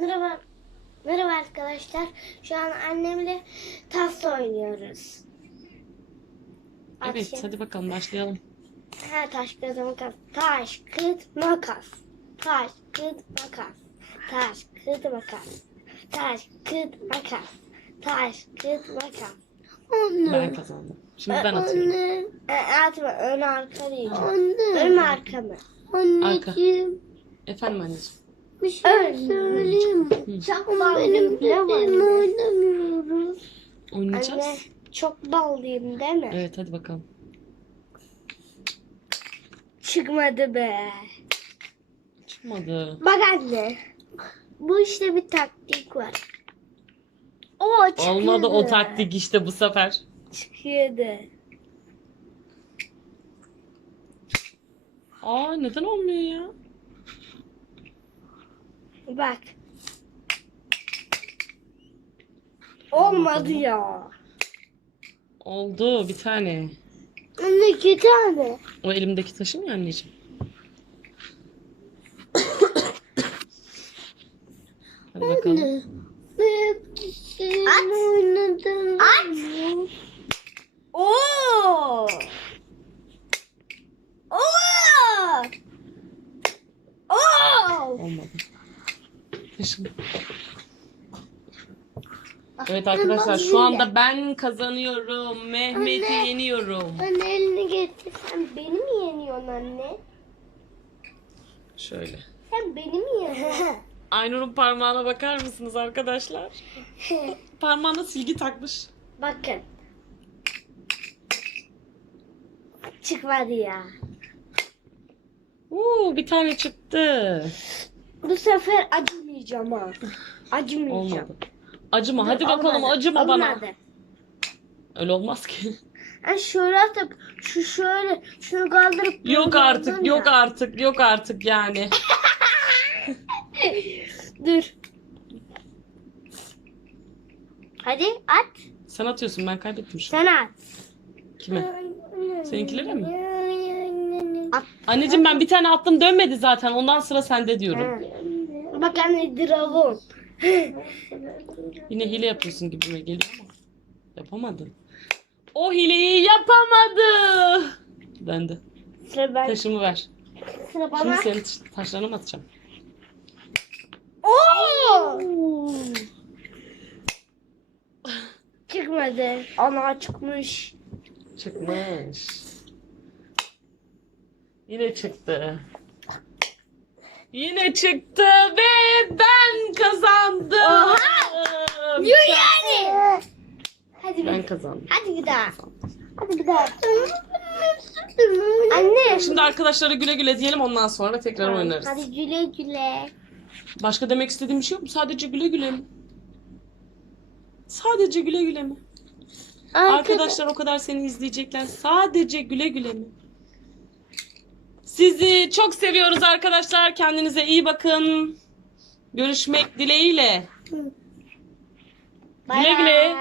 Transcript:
Merhaba. Merhaba arkadaşlar. Şu an annemle tas oynuyoruz. Evet Açın. hadi bakalım başlayalım. Ha, taş kağıt makas. Taş kağıt makas. Taş kağıt makas. Taş kağıt makas. Taş kağıt makas. Taş kağıt makas. Anne. Ben kazandım. Şimdi ben atıyorum. Anne. E, atma ön arka diyeceğim. Anne. Ön mü arka mı? Anneciğim. Efendim anneciğim. Bir şey söyleyeyim mi? Çok benim var? oynamıyoruz. Oynayacağız. Anne çok ballıyım değil mi? Evet hadi bakalım. Çıkmadı be. Çıkmadı. Bak anne. Bu işte bir taktik var. O çıkıyordu. Olmadı o taktik işte bu sefer. Çıkıyordu. Aa neden olmuyor ya? Bak. Olmadı ya. Oldu bir tane. Anne iki tane. O elimdeki taşım ya anneciğim. Hadi bakalım. At. At. Oo. Oo. Oo. Olmadı. Taşım. Evet arkadaşlar şu anda ben kazanıyorum. Mehmet'i Anne. yeniyorum. Anne elini getirsen beni mi yeniyorsun anne? Şöyle. Sen beni mi yeniyorsun? Aynur'un parmağına bakar mısınız arkadaşlar? Parmağına silgi takmış. Bakın. Çıkmadı ya. Uuu bir tane çıktı. Bu sefer acımayacağım ha. Acımayacağım. Olmadı. Acıma hadi bakalım Olmadı, acıma bana. olmadı. Öyle olmaz ki. Ha şöyle atıp şu şöyle şunu kaldırıp Yok artık yok artık yok artık yani. Dur. Hadi at. Sen atıyorsun ben kaybettim şu an. Sen at. Kime? Seninkilere mi? Anneciğim ben bir tane attım dönmedi zaten ondan sıra sende diyorum. Bak anne dragon. Yine hile yapıyorsun gibime geliyor ama. Yapamadın. O hileyi yapamadı. Döndü. Sıra ben. Taşımı ver. Sıra Şimdi bana. senin taş- taşlarına mı atacağım? Oo! Çıkmadı. Ana çıkmış. Çıkmış. Yine çıktı. Yine çıktı ve ben kazandım. Oha! Yürü yani. Hadi Ben bir, kazandım. hadi bir daha. Hadi bir daha. Anne. Şimdi arkadaşlara güle güle diyelim ondan sonra tekrar oynarız. Hadi güle güle. Başka demek istediğim bir şey yok mu? Sadece güle güle mi? Sadece güle güle mi? Arkadaşlar o kadar seni izleyecekler. Sadece güle güle mi? Sizi çok seviyoruz arkadaşlar. Kendinize iyi bakın. Görüşmek dileğiyle. Bay güle güle.